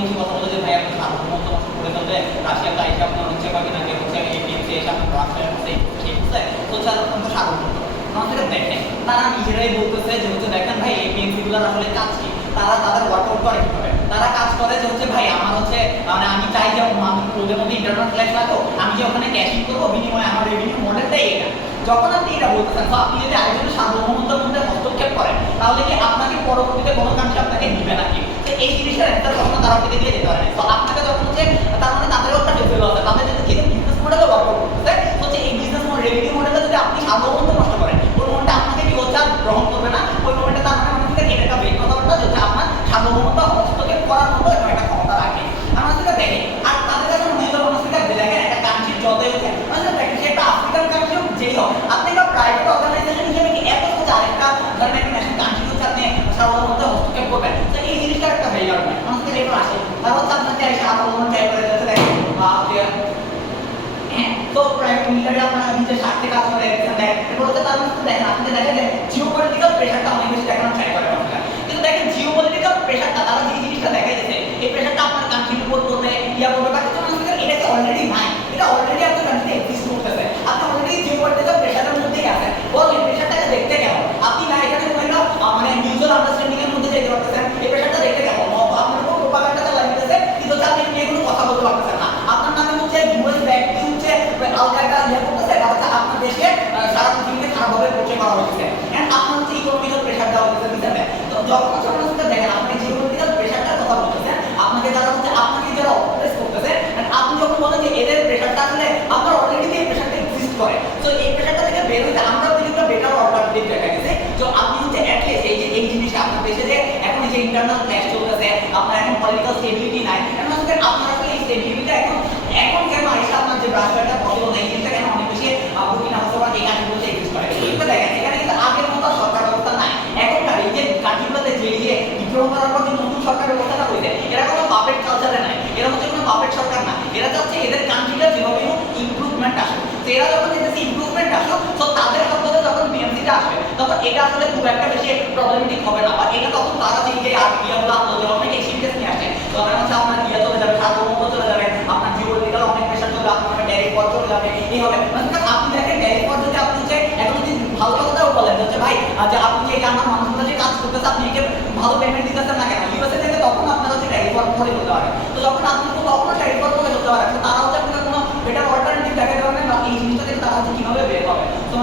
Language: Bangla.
কিছু কথা বলে যে ভাই আপনি নষ্ট করে আপনার হচ্ছে কয়েকদিন আগে হচ্ছে এপিএমসি এসে আপনার মানুষেরা দেখেন, তারা নিজেরাই বলতেছে যে হচ্ছে, দেখেন ভাই গুলোর আসলে কাজ কি? তারা তাদের ওয়ার্কআউট করে তারা কাজ করে যে হচ্ছে, ভাই, আমার হচ্ছে মানে আমি চাই যে ওদের মধ্যে ইন্টারনাল ক্লাস লাগো আমি যে ওখানে ক্যাশিং করব, বিনিময়ে আমার রেভিনিউ মডেলটাই এটা। যখন আপনি এটা বলতেছেন আপনি যদি আরেকজনের সার্বভৌমত্বের মধ্যে হস্তক্ষেপ করেন, তাহলে কি আপনাকে পরবর্তীতে কোনো কান্ট্রি আপনাকে দিবে নাকি? এই জিনিসটার অ্যান্সার কখনো তারা আপনাকে দিয়ে দিতে পারে না। তো আপনাকে যখন হচ্ছে তার মানে তাদেরও একটা ফেসিল আছে তাদের যদি যেহেতু বিজনেস মডেলও ওয়ার্ক করতেছে তো হচ্ছে এই বিজনেস মডেল রেভিনিউ মডেলটা যদি আপনি সার্বভৌমত্ব নষ্ট করেন ওই মোমেন্টে আপনাকে কি হচ্ছে আর গ্রহণ করবে না ওই মোমেন্টে তার মানে আমাদের থেকে এটা একটা বেগ কথাবার্তা যে হচ্ছে আপনার সার্বভৌমত্ব হস্তক্ষেপ করার মতো এরকম একটা ক্ষমতা রাখে আমরা সেটা দেখি আর তাদের কাছে মূল্য মানুষকে দেখেন একটা কান্ট্রির যতই হচ্ছে মানে দেখেন সে একটা আফ্রিকান কান্ট্রি হোক যেই হোক আপনি একটা প্রাইভেট অর্গানাইজেশন হিসেবে কি এত হচ্ছে আরেকটা ধরেন একটা ন্যাশনাল কান্ট্রি হচ্ছে আপনি এই জিনিসটা একটা ভেরি কারণে আমাদের এগুলো আসে। আর হচ্ছে আপনাকে এসে আন্দোলন চাই করে যাচ্ছে দেখেন আহ, যে হ্যাঁ, তো প্রাইভেট মিলিটারি আপনারা নিজের স্বার্থে কাজ করে রেখেছেন দেখ। এরপর তার মধ্যে দেখেন আপনি দেখেন যে জিওপলিটিক্যাল প্রেশারটা অনেক বেশি দেখানো দেখেন জিওপলিটিক্যাল প্রেশারটা তারা যে জিনিসটা এই প্রেশারটা আপনার এটা অলরেডি নাই। এটা অলরেডি আপনার কান্ট্রিতে এক্সিস্ট করতেছে আপনি অলরেডি জিওপলিটিক্যাল প্রেশারের মধ্যেই আছেন বলেন প্রেশারটাকে দেখতে কেমন আপনি না এখানে কোনো মানে মিউচুয়াল আন্ডারস্ট্যান্ডিং এর মধ্যে যেতে পারতেছেন এই প্রেশারটা দেখতে কেমন আপনার উপর প্রোপাগান্ডা চালাইতেছে কিন্তু হচ্ছে আপনি নিয়ে কোনো কথা বলতে পারতেছেন না আপনার নামে হচ্ছে ইউএস ব্যক্তি হচ্ছে আল কায়দা ইয়ে করতেছে এটা হচ্ছে আপনার দেশে আহ, সারা পৃথিবীতে খারাপভাবে পরিচয় করা হচ্ছে এন্ড আপনার হচ্ছে ইকোনমিক্যাল প্রেশার দেওয়া হচ্ছে বুঝতে তো যখন হচ্ছে আপনার সাথে দেখেন আপনি জিওপলিটিক্যাল প্রেশারটার কথা বলতেছেন আপনাকে যারা হচ্ছে আপনাকে যারা অপারেট করতেছে and আপনি যখন বলেন যে এদের প্রেশারটা আসলে আপনার অলরেডি এই প্রেশারটা এক্সিস্ট করে তো এই প্রেশারটা থেকে বের হইতে আমরা কিন্তু একটা বেটার অল্টারনেটিভ দেখা গেছে তো আপনি হচ্ছে অ্যাটলিস্ট এই যে এই জিনিসটা আপনার দেশে যে এখন এই যে ইন্টারনাল ক্ল্যাশ চলতেছে এখন স্টেবিলিটি নাই। এখন হচ্ছে আপনার এই এখন এখন কেন আইসা আপনার যে পসিবল নাই জিনিসটা কেন অনেক বেশি পারে এই এক্সিস্ট করে? এইটা দেখেন, এখানে কিন্তু আগের মতো সরকার ব্যবস্থা নাই। এখনকার এই যে যে করার পর যে নতুন সরকার ব্যবস্থাটা এরা কোনো পাপেট কালচারে নাই। এরা হচ্ছে কোনো পাপেট সরকার না। এরা চাচ্ছে এদের কান্ট্রিটা যেভাবে হোক ইমপ্রুভমেন্ট আসে এরা যখন যেতেছে ইমপ্রুভমেন্ট আসো তো তাদের হাত যখন বিএমসিটা আসবে, তখন এটা আসলে খুব একটা বেশি প্রবলেমেটিক হবে না। বা এটা তখন তারা যে আর ইয়াগুলো আপনাদের অনেক এক্সপিরিয়েন্স নিয়ে আসছে তখন হচ্ছে আপনার ইয়ে চলে যাবে সার্বভৌমত্ব চলে যাবে আপনার জিওপলিটিক্যাল অনেক প্রেশার চলে আপনার ডাইরেক্ট পর চলে যাবে এই হবে। মানে আপনি দেখেন ডাইরেক্ট যদি আপনি যে এখন যদি ভালো কথাটাও বলেন হচ্ছে ভাই যে আপনি এই আমার মানুষগুলো যে কাজ করতেছে, আপনি একে ভালো পেমেন্ট দিতেছেন না কেন? ইউএসএ থেকে তখন আপনার হচ্ছে পর করে হতে পারে তো যখন আপনি তো তখনও ডাইরেক্ট করে হতে পারে তো তারা হচ্ছে আপনার কোনো বেটার অল্টারনেটিভ দেখাতে পারবেন বা এই জিনিসটা থেকে তারা হচ্ছে কীভাবে বের হবে? তো